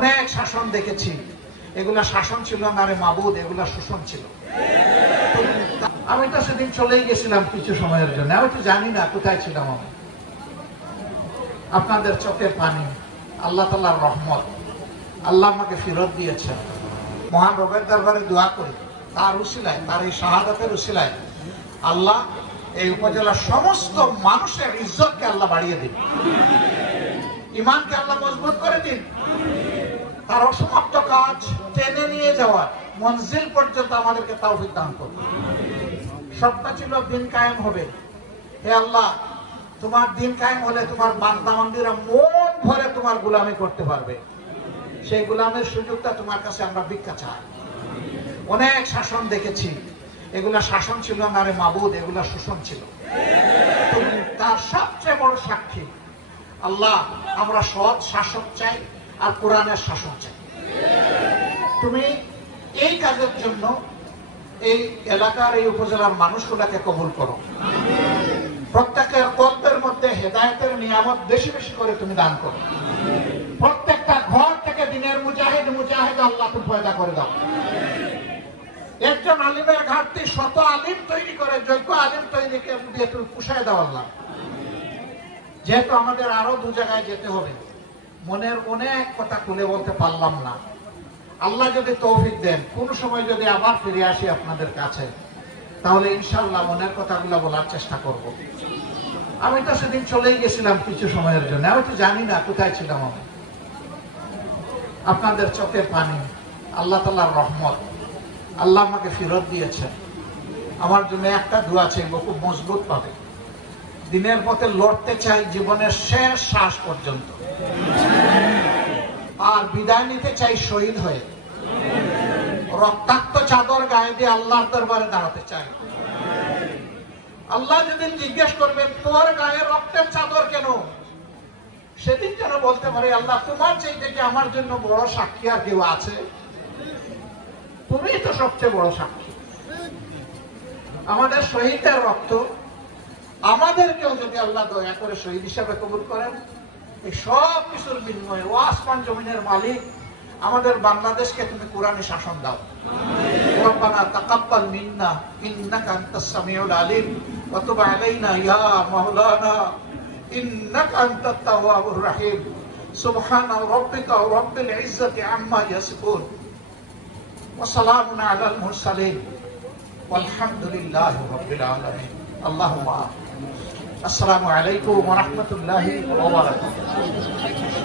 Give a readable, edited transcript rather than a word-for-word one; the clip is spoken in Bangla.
অনেক শাসন দেখেছি, এগুলা শাসন ছিল না রে মাবুদ, এগুলা শোষণ ছিল। আমি তো সেদিন চলেই গেছিলাম কিছু সময়ের জন্য, আমি তো জানি না কোথায় ছিলাম আমি। আপনাদের চোখের পানি, আল্লাহ তাআলার রহমত, আল্লাহ আমাকে ফেরত দিয়েছেন। মহান রবের দরবারে দোয়া করি, তার উসিলায়, তার এই শাহাদাতের উসিলায় আল্লাহ এই উপজেলার সমস্ত মানুষের ইজ্জতকে আল্লাহ বাড়িয়ে দিন, ইমানকে আল্লাহ মজবুত করে দিন, তার অসমাপ্ত কাজ টেনে নিয়ে যাওয়ার মঞ্জিল পর্যন্ত আমাদেরকে তাওফিক দান করুন। সবটা ছিল দিন কায়েম হবে। হে আল্লাহ, তোমার দিন কায়েম হলে তোমার বান্দা বান্দীরা মন ভরে তোমার গোলামি করতে পারবে। সেই গোলামের সুযোগটা তোমার কাছে আমরা ভিক্ষা চাই। অনেক শাসন দেখেছি, এগুলা শাসন ছিল না রে মাবুদ, এগুলা শোষণ ছিল। তুমি তার সবচেয়ে বড় সাক্ষী। আল্লাহ, আমরা সৎ শাসক চাই আর কোরআনের শাসন চাই। তুমি এই কাজের জন্য এই এলাকার, এই উপজেলার মানুষগুলাকে কবুল করো। প্রত্যেকের কল্পের মধ্যে হেদায়েতের নিয়ামত বেশি বেশি করে তুমি দান করো। প্রত্যেকটা ঘর থেকে দিনের মুজাহিদ আল্লাহ তুমি পয়দা করে দাও। একজন আলিমের ঘাটতি শত আলিম তৈরি করে, যোগ্য আলিম তৈরি দিয়ে তুমি পুষায় দাও আল্লাহ। যেহেতু আমাদের আরো দু জায়গায় যেতে হবে, মনের অনেক কথা খুলে বলতে পারলাম না। আল্লাহ যদি তৌফিক দেন, কোন সময় যদি আবার ফিরে আসি আপনাদের কাছে, তাহলে ইনশাআল্লাহ মনের কথাগুলো বলার চেষ্টা করব। আমি তো সেদিন চলেই গেছিলাম কিছু সময়ের জন্য, আমি তো জানি না কোথায় ছিলাম আমি। আপনাদের চোখের পানি, আল্লাহ তাআলার রহমত, আল্লাহ আমাকে ফেরত দিয়েছেন। আমার জন্য একটা দোয়া চাইব, খুব মজবুত পাবে। দিনের পথে লড়তে চাই জীবনের শেষ শ্বাস পর্যন্ত, আর বিদায় নিতে চাই শহীদ হয়ে। রক্তাক্ত চাদর গায়ে দিয়ে আল্লাহর দরবারে দাঁড়াতে চাই। আল্লাহ যেদিন জিজ্ঞেস করবেন তোর গায়ে রক্তের চাদর কেন, সেদিন যেন বলতে পারে, আল্লাহ তোমার চাইতে কি আমার জন্য বড় সাক্ষী আর কেউ আছে? তুমি তো সবচেয়ে বড় সাক্ষী। আমাদের শহীদের রক্ত, আমাদেরকেও যদি আল্লাহ দয়া করে শহীদ হিসাবে কবুল করেন, এই সব কিছুর বিনিময়ে ও আসমান জমিনের মালিক আমাদের বাংলাদেশকে তুমি কোরআনী শাসন দাও। রব্বানা তাকাব্বাল মিন্না ইন্নাকা আনতাস সামিউল আলিম ওয়া তুব আলাইনা ইয়া মাওলানা ইন্নাকা আনতাত তাওয়াবুর রহিম। সুবহানা রাব্বিকা রাব্বিল ইজ্জাতি আম্মা ইয়াসিফুন ওয়া সালামুন আলাল মুরসালিন ওয়ালহামদুলিল্লাহি রাব্বিল আলামিন। আল্লাহুম্মা আসসালামু আলাইকুম ওয়া রাহমাতুল্লাহি ওয়া বারাকাতুহু।